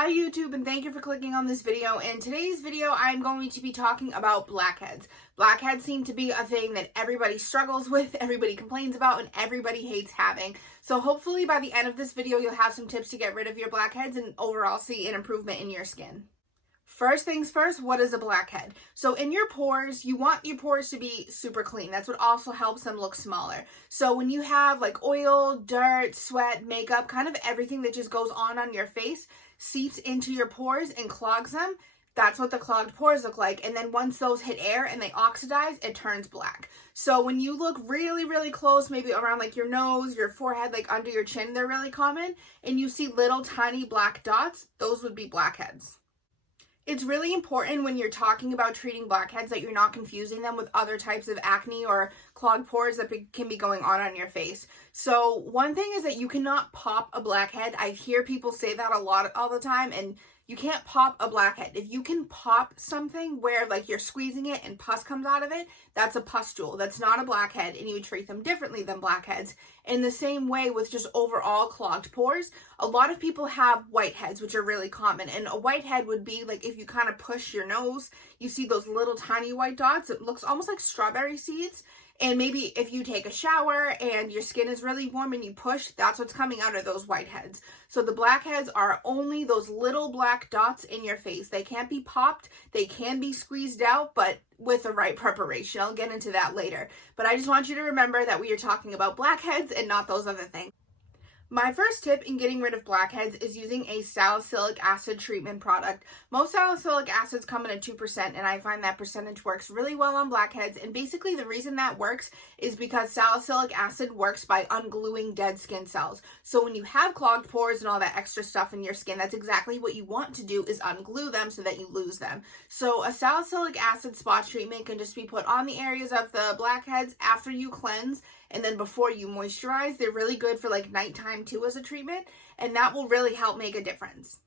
Hi YouTube, and thank you for clicking on this video. In today's video, I'm going to be talking about blackheads. Blackheads seem to be a thing that everybody struggles with, everybody complains about, and everybody hates having. So hopefully by the end of this video, you'll have some tips to get rid of your blackheads and overall see an improvement in your skin. First things first, what is a blackhead? So in your pores, you want your pores to be super clean. That's what also helps them look smaller. So when you have like oil, dirt, sweat, makeup, kind of everything that just goes on your face, seeps into your pores and clogs them, that's what the clogged pores look like. And then once those hit air and they oxidize, it turns black. So when you look really, really close, maybe around like your nose, your forehead, like under your chin, they're really common, and you see little tiny black dots, those would be blackheads. It's really important when you're talking about treating blackheads that you're not confusing them with other types of acne or clogged pores that can be going on your face. So one thing is that you cannot pop a blackhead. I hear people say that a lot all the time, and you can't pop a blackhead. If you can pop something where like you're squeezing it and pus comes out of it, that's a pustule. That's not a blackhead, and you would treat them differently than blackheads. In the same way with just overall clogged pores, a lot of people have whiteheads, which are really common. And a whitehead would be like if you kind of push your nose, you see those little tiny white dots. It looks almost like strawberry seeds. And maybe if you take a shower and your skin is really warm and you push, that's what's coming out of those whiteheads. So the blackheads are only those little black dots in your face. They can't be popped. They can be squeezed out, but with the right preparation. I'll get into that later. But I just want you to remember that we are talking about blackheads and not those other things. My first tip in getting rid of blackheads is using a salicylic acid treatment product. Most salicylic acids come in at 2%, and I find that percentage works really well on blackheads. And basically the reason that works is because salicylic acid works by ungluing dead skin cells. So when you have clogged pores and all that extra stuff in your skin, that's exactly what you want to do, is unglue them so that you lose them. So a salicylic acid spot treatment can just be put on the areas of the blackheads after you cleanse and then before you moisturize. They're really good for like nighttime too as a treatment, and that will really help make a difference.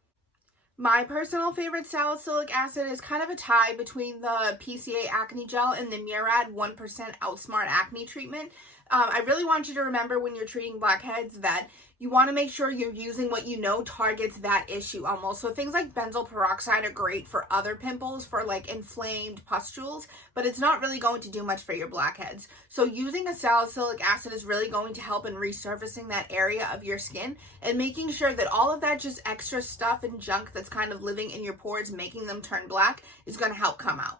My personal favorite salicylic acid is kind of a tie between the PCA acne gel and the Murad 1% Outsmart acne treatment. I really want you to remember when you're treating blackheads that you want to make sure you're using what you know targets that issue almost. So things like benzoyl peroxide are great for other pimples, for like inflamed pustules, but it's not really going to do much for your blackheads. So using a salicylic acid is really going to help in resurfacing that area of your skin and making sure that all of that just extra stuff and junk that's kind of living in your pores, making them turn black, is going to help come out.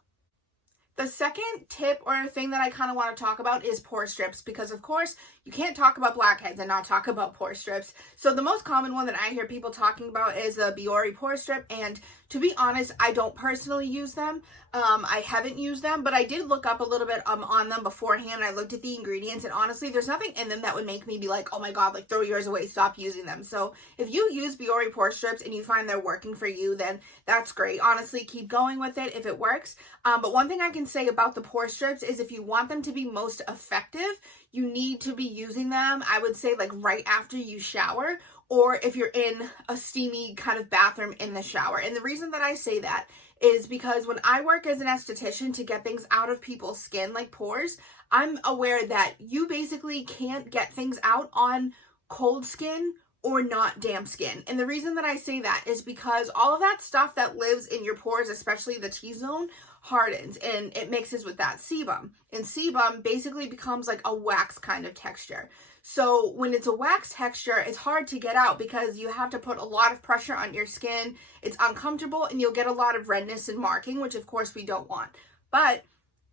The second tip or thing that I kind of want to talk about is pore strips, because of course you can't talk about blackheads and not talk about pore strips. So the most common one that I hear people talking about is a Biore pore strip, and to be honest, I don't personally use them. I haven't used them, but I did look up a little bit on them beforehand. I looked at the ingredients, and honestly, there's nothing in them that would make me be like, oh my god, like throw yours away, stop using them. So if you use Biore pore strips and you find they're working for you, then that's great. Honestly, keep going with it if it works. But one thing I can say about the pore strips is if you want them to be most effective, you need to be using them, I would say, like right after you shower, or if you're in a steamy kind of bathroom in the shower. And the reason that I say that is because when I work as an esthetician to get things out of people's skin, like pores, I'm aware that you basically can't get things out on cold skin or not damp skin. And the reason that I say that is because all of that stuff that lives in your pores, especially the T-zone, hardens and it mixes with that sebum. And sebum basically becomes like a wax kind of texture. So when it's a wax texture, it's hard to get out because you have to put a lot of pressure on your skin. It's uncomfortable and you'll get a lot of redness and marking, which of course we don't want. But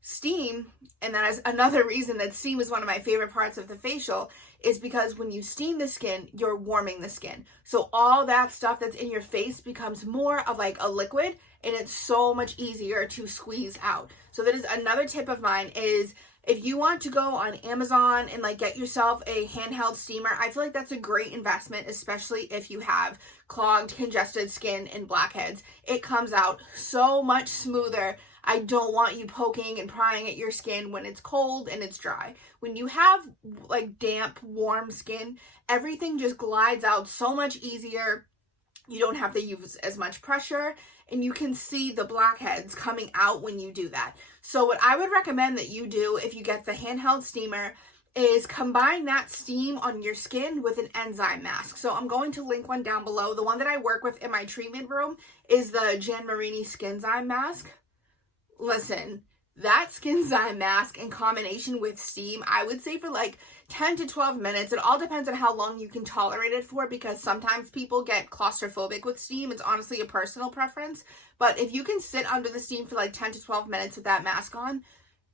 steam, and that is another reason that steam is one of my favorite parts of the facial, is because when you steam the skin, you're warming the skin. So all that stuff that's in your face becomes more of like a liquid, and it's so much easier to squeeze out. So that is another tip of mine, is if you want to go on Amazon and like get yourself a handheld steamer, I feel like that's a great investment, especially if you have clogged, congested skin and blackheads. It comes out so much smoother. I don't want you poking and prying at your skin when it's cold and it's dry. When you have like damp, warm skin, everything just glides out so much easier. You don't have to use as much pressure, and you can see the blackheads coming out when you do that. So what I would recommend that you do if you get the handheld steamer is combine that steam on your skin with an enzyme mask. So I'm going to link one down below. The one that I work with in my treatment room is the Jan Marini Skinzyme mask. Listen, that Skinzyme mask in combination with steam, I would say for like 10 to 12 minutes. It all depends on how long you can tolerate it for, because sometimes people get claustrophobic with steam. It's honestly a personal preference. But if you can sit under the steam for like 10 to 12 minutes with that mask on,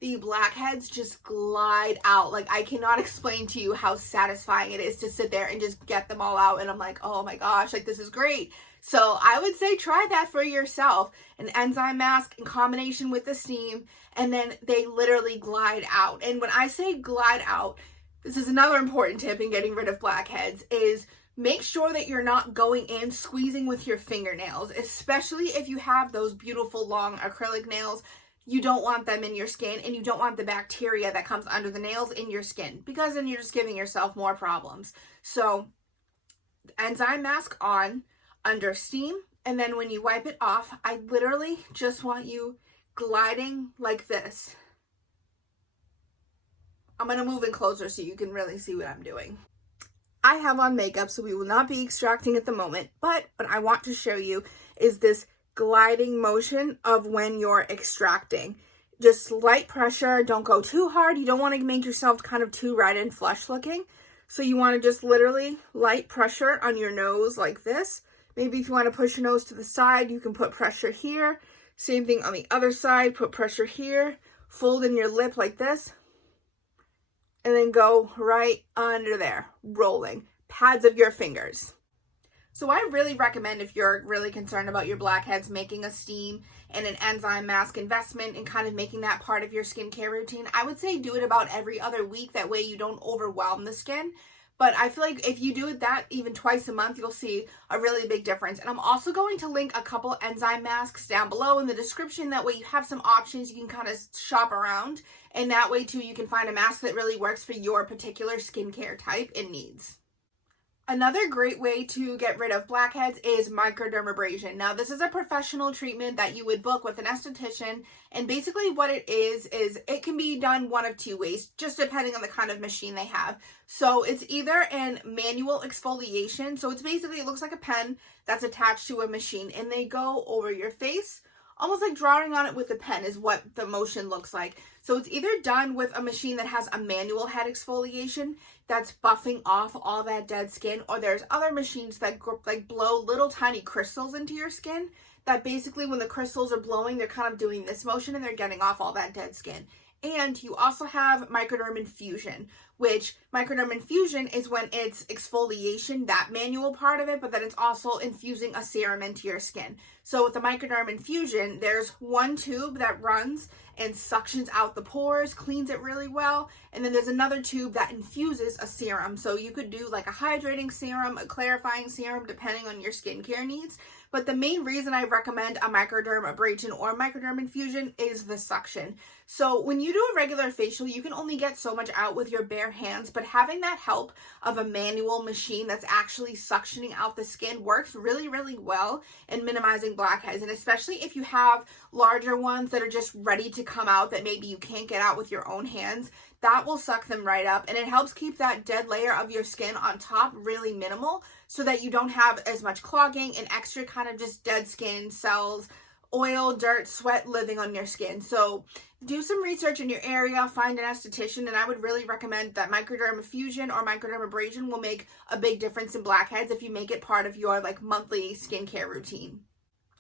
the blackheads just glide out. Like, I cannot explain to you how satisfying it is to sit there and just get them all out. And I'm like, oh my gosh, like, this is great. So I would say try that for yourself. An enzyme mask in combination with the steam, and then they literally glide out. And when I say glide out, this is another important tip in getting rid of blackheads, is make sure that you're not going in squeezing with your fingernails, especially if you have those beautiful long acrylic nails. You don't want them in your skin, and you don't want the bacteria that comes under the nails in your skin, because then you're just giving yourself more problems. So enzyme mask on, under steam, and then when you wipe it off, I literally just want you gliding like this. I'm going to move in closer so you can really see what I'm doing. I have on makeup, so we will not be extracting at the moment, but what I want to show you is this gliding motion of when you're extracting. Just light pressure, don't go too hard. You don't want to make yourself kind of too red and flush looking. So you want to just literally light pressure on your nose like this. Maybe if you want to push your nose to the side, you can put pressure here. Same thing on the other side, put pressure here. Fold in your lip like this. And then go right under there, rolling. Pads of your fingers. So I really recommend, if you're really concerned about your blackheads, making a steam and an enzyme mask investment and kind of making that part of your skincare routine. I would say do it about every other week. That way you don't overwhelm the skin. But I feel like if you do it that even twice a month, you'll see a really big difference. And I'm also going to link a couple enzyme masks down below in the description. That way you have some options. You can kind of shop around. And that way too, you can find a mask that really works for your particular skincare type and needs. Another great way to get rid of blackheads is microdermabrasion. Now, this is a professional treatment that you would book with an esthetician, and basically what it is it can be done one of two ways, just depending on the kind of machine they have. So it's either an manual exfoliation, so it's basically, it looks like a pen that's attached to a machine, and they go over your face, almost like drawing on it with a pen is what the motion looks like. So it's either done with a machine that has a manual head exfoliation that's buffing off all that dead skin, or there's other machines that like blow little tiny crystals into your skin, that basically when the crystals are blowing, they're kind of doing this motion and they're getting off all that dead skin. And you also have microderm infusion, which microderm infusion is when it's exfoliation, that manual part of it, but then it's also infusing a serum into your skin. So with the microderm infusion, there's one tube that runs and suctions out the pores, cleans it really well. And then there's another tube that infuses a serum. So you could do like a hydrating serum, a clarifying serum, depending on your skincare needs. But the main reason I recommend a microdermabrasion or microderm infusion is the suction. So when you do a regular facial, you can only get so much out with your bare hands, but having that help of a manual machine that's actually suctioning out the skin works really, really well in minimizing blackheads. And especially if you have larger ones that are just ready to come out that maybe you can't get out with your own hands, that will suck them right up, and it helps keep that dead layer of your skin on top really minimal, so that you don't have as much clogging and extra kind of just dead skin cells, oil, dirt, sweat living on your skin. So do some research in your area, find an esthetician, and I would really recommend that microderm infusion or microdermabrasion will make a big difference in blackheads if you make it part of your like monthly skincare routine.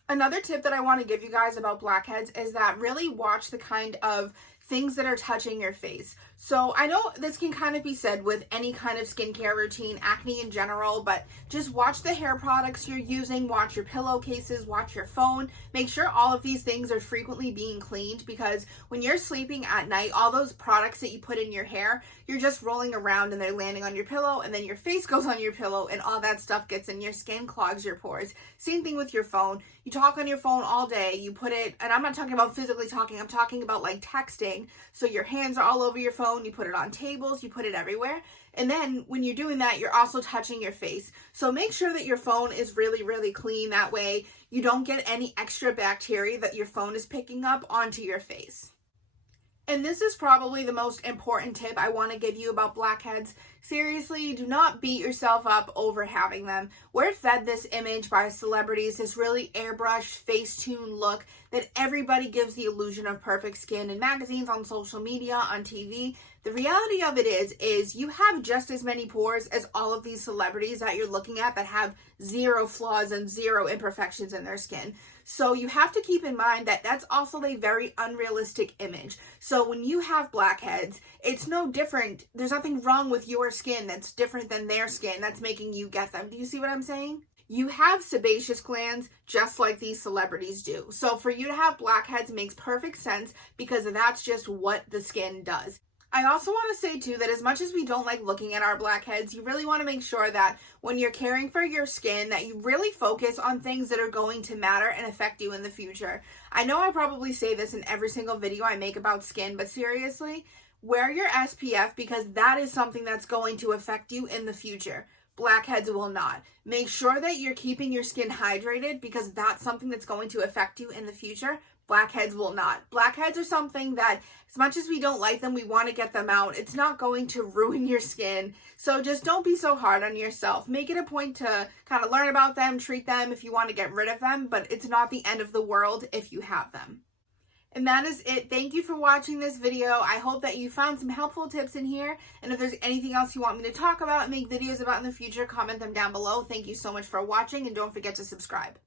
Another tip that I want to give you guys about blackheads is that really watch the kind of things that are touching your face. So I know this can kind of be said with any kind of skincare routine, acne in general, but just watch the hair products you're using, watch your pillowcases, watch your phone. Make sure all of these things are frequently being cleaned, because when you're sleeping at night, all those products that you put in your hair, you're just rolling around and they're landing on your pillow, and then your face goes on your pillow and all that stuff gets in your skin, clogs your pores. Same thing with your phone. You talk on your phone all day, you put it, and I'm not talking about physically talking, I'm talking about like texting. So your hands are all over your phone, you put it on tables, you put it everywhere. And then when you're doing that, you're also touching your face. So make sure that your phone is really, really clean. That way you don't get any extra bacteria that your phone is picking up onto your face. And this is probably the most important tip I want to give you about blackheads. Seriously, do not beat yourself up over having them. We're fed this image by celebrities, this really airbrushed, face-tuned look that everybody gives the illusion of perfect skin in magazines, on social media, on TV. The reality of it is you have just as many pores as all of these celebrities that you're looking at that have zero flaws and zero imperfections in their skin. So you have to keep in mind that that's also a very unrealistic image. So when you have blackheads, it's no different. There's nothing wrong with your skin that's different than their skin that's making you get them. Do you see what I'm saying? You have sebaceous glands just like these celebrities do. So for you to have blackheads makes perfect sense because that's just what the skin does. I also want to say too that as much as we don't like looking at our blackheads, you really want to make sure that when you're caring for your skin that you really focus on things that are going to matter and affect you in the future. I know I probably say this in every single video I make about skin, but seriously, wear your SPF because that is something that's going to affect you in the future. Blackheads will not. Make sure that you're keeping your skin hydrated because that's something that's going to affect you in the future. Blackheads will not. Blackheads are something that, as much as we don't like them, we want to get them out. It's not going to ruin your skin. So just don't be so hard on yourself. Make it a point to kind of learn about them, treat them if you want to get rid of them, but it's not the end of the world if you have them. And that is it. Thank you for watching this video. I hope that you found some helpful tips in here. And if there's anything else you want me to talk about and make videos about in the future, comment them down below. Thank you so much for watching, and don't forget to subscribe.